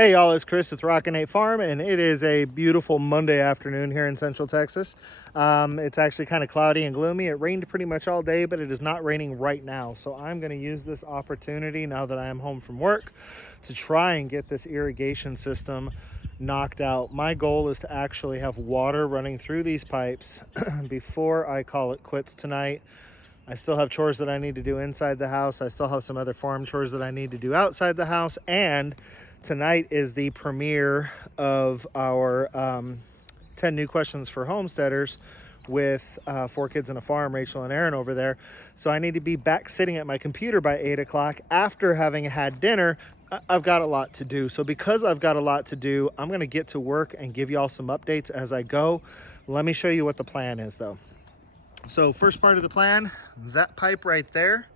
Hey y'all, it's Chris with Rockin Farm, and it is a beautiful Monday afternoon here in Central Texas. It's actually kind of cloudy and gloomy. It rained pretty much all day, but it is not raining right now. So I'm going to use this opportunity now that I am home from work to try and get this irrigation system knocked out. My goal is to actually have water running through these pipes before I call it quits tonight. I still have chores that I need to do inside the house. I still have some other farm chores that I need to do outside the house, and tonight is the premiere of our 10 new questions for homesteaders with 4 kids and a farm, Rachel and Aaron over there. So I need to be back sitting at my computer by 8 o'clock after having had dinner. I've got a lot to do. So because I've got a lot to do, I'm going to get to work and give y'all some updates as I go. Let me show you what the plan is though. So first part of the plan, that pipe right there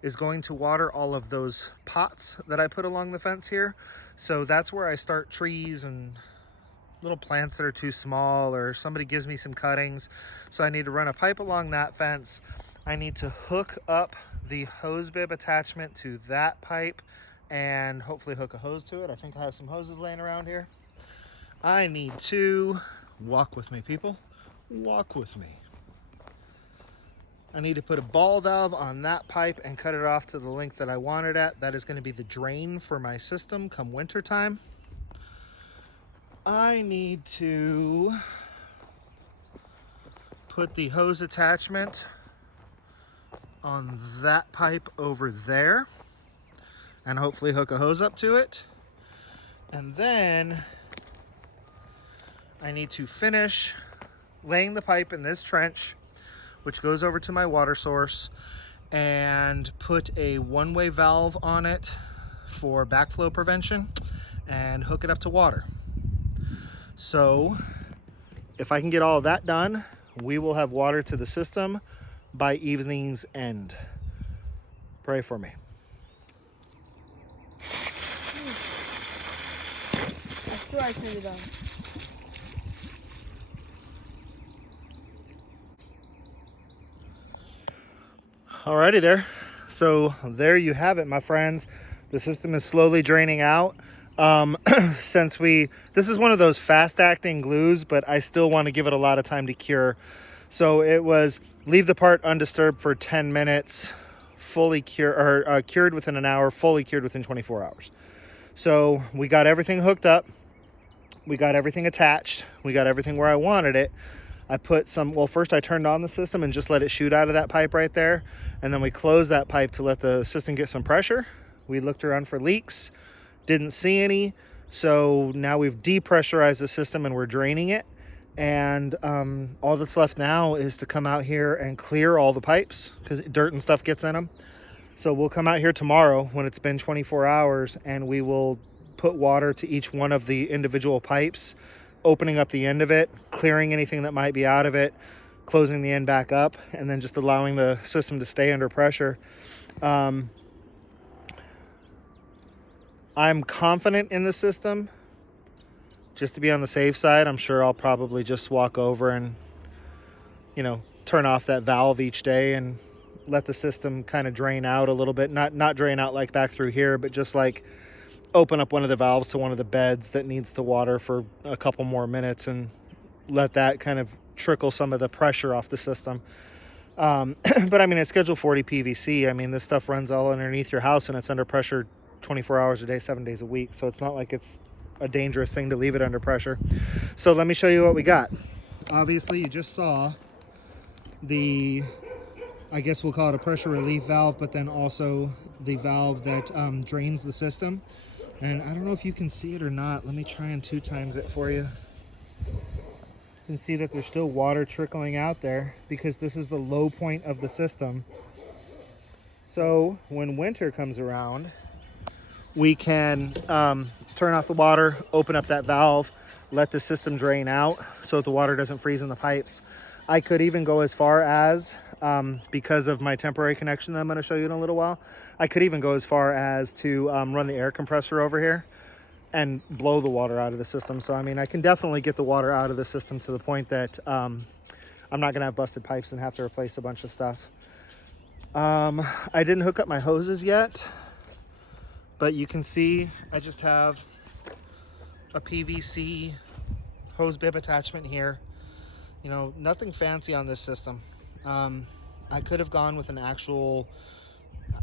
is going to water all of those pots that I put along the fence here. So that's where I start trees and little plants that are too small, or somebody gives me some cuttings. So I need to run a pipe along that fence. I need to hook up the hose bib attachment to that pipe and hopefully hook a hose to it. I think I have some hoses laying around here. I need to walk with me, people. Walk with me. I need to put a ball valve on that pipe and cut it off to the length that I want it at. That is going to be the drain for my system come winter time. I need to put the hose attachment on that pipe over there and hopefully hook a hose up to it. And then I need to finish laying the pipe in this trench, which goes over to my water source, and put a one-way valve on it for backflow prevention and hook it up to water. So if I can get all of that done, we will have water to the system by evening's end. Pray for me. I swear I turned it on. Alrighty there. So there you have it, my friends. The system is slowly draining out. This is one of those fast acting glues, but I still want to give it a lot of time to cure. So it was leave the part undisturbed for 10 minutes, fully cured within an hour, fully cured within 24 hours. So we got everything hooked up. We got everything attached. We got everything where I wanted it. I put some, well, first I turned on the system and just let it shoot out of that pipe right there. And then we closed that pipe to let the system get some pressure. We looked around for leaks, didn't see any. So now we've depressurized the system and we're draining it. And all that's left now is to come out here and clear all the pipes because dirt and stuff gets in them. So we'll come out here tomorrow when it's been 24 hours and we will put water to each one of the individual pipes, opening up the end of it, clearing anything that might be out of it, closing the end back up, and then just allowing the system to stay under pressure. I'm confident in the system. Just to be on the safe side, I'm sure I'll probably just walk over and, turn off that valve each day and let the system kind of drain out a little bit. Not drain out like back through here, but just like open up one of the valves to one of the beds that needs the water for a couple more minutes and let that kind of trickle some of the pressure off the system. But I mean, it's Schedule 40 PVC. I mean, this stuff runs all underneath your house and it's under pressure 24 hours a day, 7 days a week. So it's not like it's a dangerous thing to leave it under pressure. So let me show you what we got. Obviously, you just saw the, I guess we'll call it a pressure relief valve, but then also the valve that drains the system. And I don't know if you can see it or not. Let me try and 2 times it for you. You can see that there's still water trickling out there because this is the low point of the system. So when winter comes around, we can turn off the water, open up that valve, let the system drain out so that the water doesn't freeze in the pipes. I could even go as far as, because of my temporary connection that I'm going to show you in a little while, I could even go as far as to run the air compressor over here and blow the water out of the system. So, I mean, I can definitely get the water out of the system to the point that I'm not going to have busted pipes and have to replace a bunch of stuff. I didn't hook up my hoses yet, but you can see I just have a PVC hose bib attachment here. You know, nothing fancy on this system. I could have gone with an actual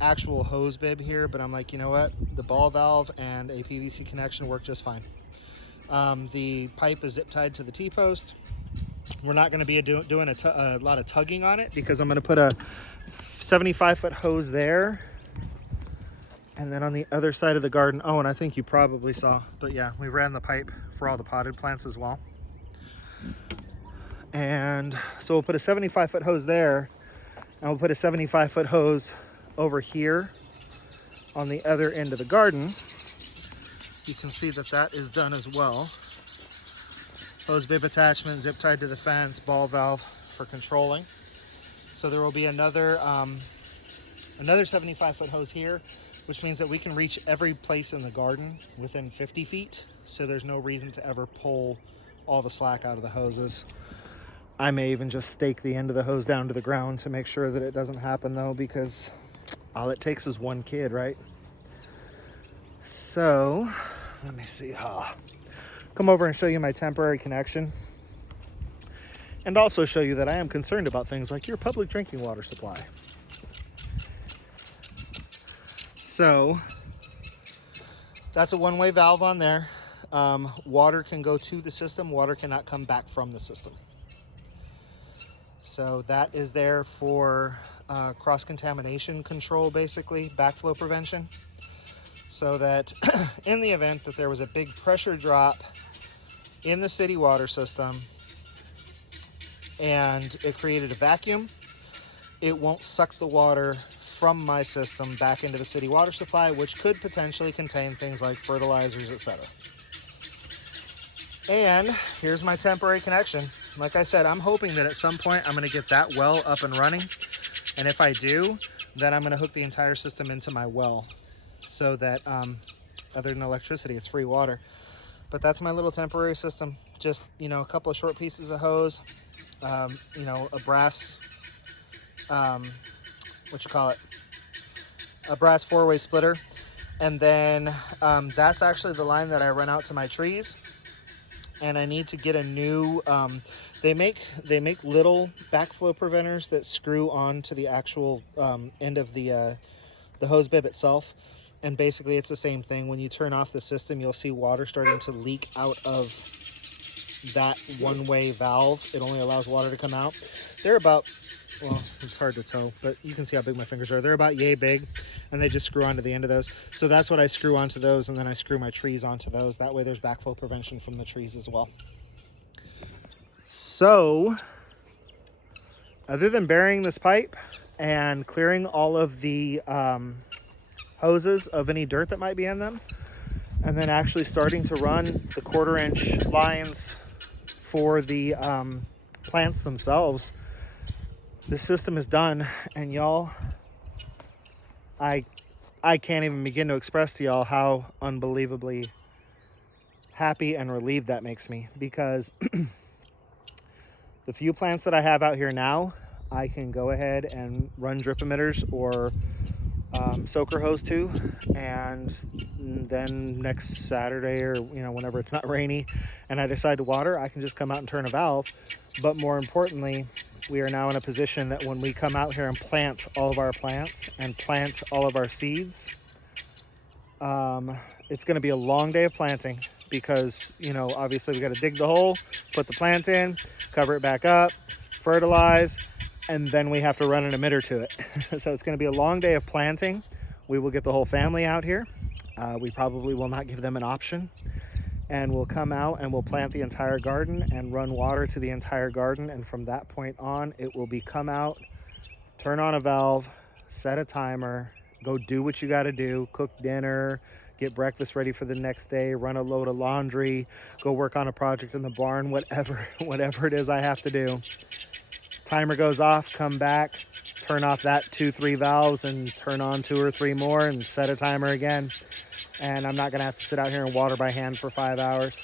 hose bib here, but I'm like, you know what? The ball valve and a PVC connection work just fine. The pipe is zip tied to the T-post. We're not going to be doing a lot of tugging on it because I'm going to put a 75-foot hose there. And then on the other side of the garden, oh, and I think you probably saw, but yeah, we ran the pipe for all the potted plants as well. And so we'll put a 75-foot hose there, and we'll put a 75-foot hose over here on the other end of the garden. You can see that that is done as well. Hose bib attachment, zip tied to the fence, ball valve for controlling. So there will be another 75-foot hose here, which means that we can reach every place in the garden within 50 feet. So there's no reason to ever pull all the slack out of the hoses. I may even just stake the end of the hose down to the ground to make sure that it doesn't happen though, because all it takes is one kid, right? So let me see. Come over and show you my temporary connection, and also show you that I am concerned about things like your public drinking water supply. So that's a one-way valve on there. Water can go to the system. Water cannot come back from the system. So that is there for cross-contamination control, basically, backflow prevention. So that in the event that there was a big pressure drop in the city water system and it created a vacuum, it won't suck the water from my system back into the city water supply, which could potentially contain things like fertilizers, etc. And here's my temporary connection. Like I said, I'm hoping that at some point I'm going to get that well up and running. And if I do, then I'm going to hook the entire system into my well so that other than electricity, it's free water. But that's my little temporary system. Just, you know, a couple of short pieces of hose, you know, a brass, a brass 4-way splitter. And then that's actually the line that I run out to my trees. And I need to get a new, they make little backflow preventers that screw onto the actual end of the hose bib itself. And basically it's the same thing. When you turn off the system, you'll see water starting to leak out of that one-way valve. It only allows water to come out. They're about, well, it's hard to tell, but you can see how big my fingers are. They're about yay big, and they just screw onto the end of those. So that's what I screw onto those, and then I screw my trees onto those. That way there's backflow prevention from the trees as well. So other than burying this pipe and clearing all of the hoses of any dirt that might be in them, and then actually starting to run the 1/4-inch lines for the plants themselves, the system is done. And y'all, I can't even begin to express to y'all how unbelievably happy and relieved that makes me, because the few plants that I have out here now, I can go ahead and run drip emitters or soaker hose to, and then next Saturday, or you know, whenever it's not rainy and I decide to water, I can just come out and turn a valve. But more importantly, we are now in a position that when we come out here and plant all of our plants and plant all of our seeds, it's going to be a long day of planting, because, you know, obviously we got to dig the hole, put the plant in, cover it back up, fertilize, and then we have to run an emitter to it. So it's going to be a long day of planting. We will get the whole family out here. We probably will not give them an option. And we'll come out and we'll plant the entire garden and run water to the entire garden. And from that point on, it will be come out, turn on a valve, set a timer, go do what you got to do, cook dinner, get breakfast ready for the next day, run a load of laundry, go work on a project in the barn, whatever it is I have to do. Timer goes off, come back, turn off that 2-3 valves and turn on 2 or 3 more and set a timer again. And I'm not going to have to sit out here and water by hand for 5 hours.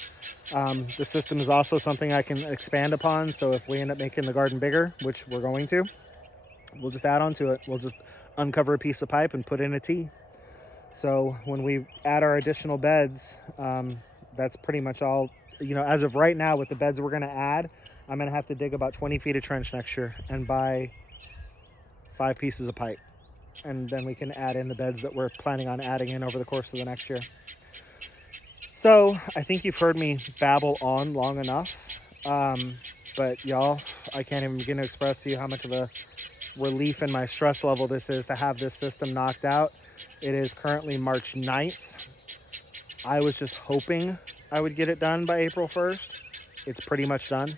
The system is also something I can expand upon. So if we end up making the garden bigger, which we're going to, we'll just add on to it. We'll just uncover a piece of pipe and put in a T. So when we add our additional beds, that's pretty much all. As of right now, with the beds we're going to add, I'm going to have to dig about 20 feet of trench next year and buy 5 pieces of pipe. And then we can add in the beds that we're planning on adding in over the course of the next year. So I think you've heard me babble on long enough. But y'all, I can't even begin to express to you how much of a relief in my stress level this is to have this system knocked out. It is currently March 9th. I was just hoping I would get it done by April 1st. It's pretty much done.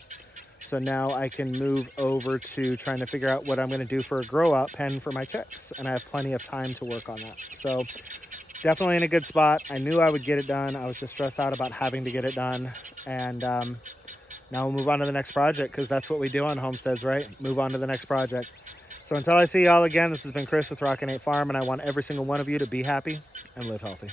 So now I can move over to trying to figure out what I'm going to do for a grow out pen for my chicks. And I have plenty of time to work on that. So definitely in a good spot. I knew I would get it done. I was just stressed out about having to get it done. And now we'll move on to the next project, because that's what we do on homesteads, right? Move on to the next project. So until I see y'all again, this has been Chris with Rockin' Farm, and I want every single one of you to be happy and live healthy.